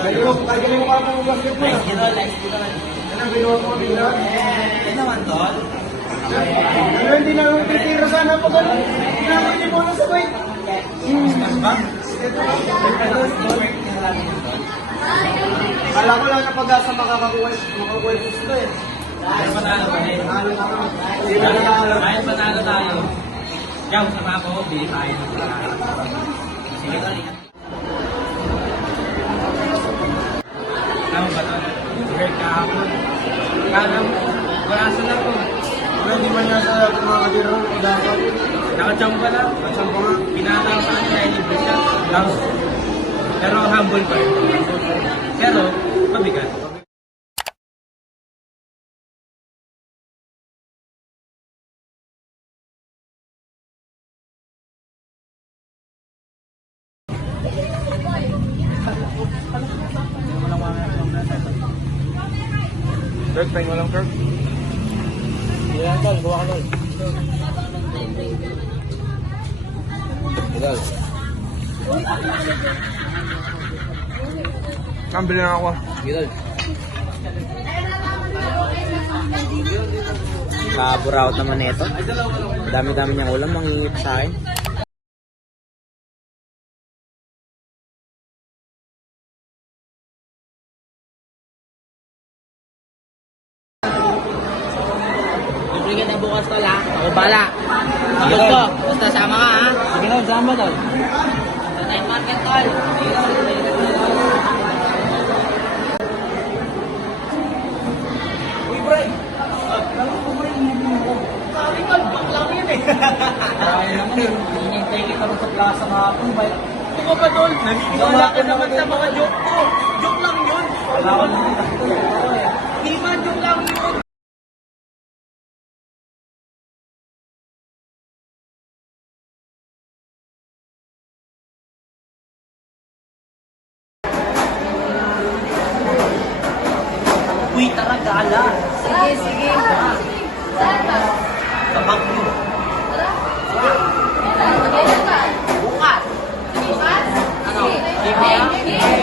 Kagaling mo parang ng basketball. Nice gino'n, nice gino'n. Yan ang binuha mo nila. Yan naman, tol. Ano, hindi na yung titira sana pag ano. Hindi mo na sabay. Ba? Kala ko lang na pag-asa makakakuha gusto eh. Ayun, panalo pa rin. Ayun, panalo tayo. Yaw, sama ko, bili tayo. Sige, tol, ingat. Tama ba ito? Great kahapon. Kanang, wala sa lang po. Wala, hindi man nasa mga kadiro. Dapat. Nakachamba lang. Nasaan ko nga. Pinatang pa niya, libre siya. Lang. Pero humble pa rin. Pero, mabigat. Kirk, tayo mo lang, Kirk. Yan, tol. Gawa ka, tol. Idol. Kambili na ako. Idol. Kaburaot naman nito. Dami-dami niyang ulam, mangingip sa akin. Bibigyan na bukas tol ha. Ako bala. Gusto. Basta sama ka ha. Sige na, sama tol. Sa night market tol. Uy, Bray. Kala ko ba yung hindi mo? Kali tol, bak lang yun eh. Kaya naman yun. Hinintay kita sa plaza kahapon. Ito ka ba tol? Naniniwala ka naman sa mga joke ko. Joke lang yun. Wala ko naman tol. Di man, joke lang yun. Uy, tara, gala. Sige, sige. Sa Baguio. Magkailan ka? Bukas. Bukas? Ano? Sige. Game na yan? Sige.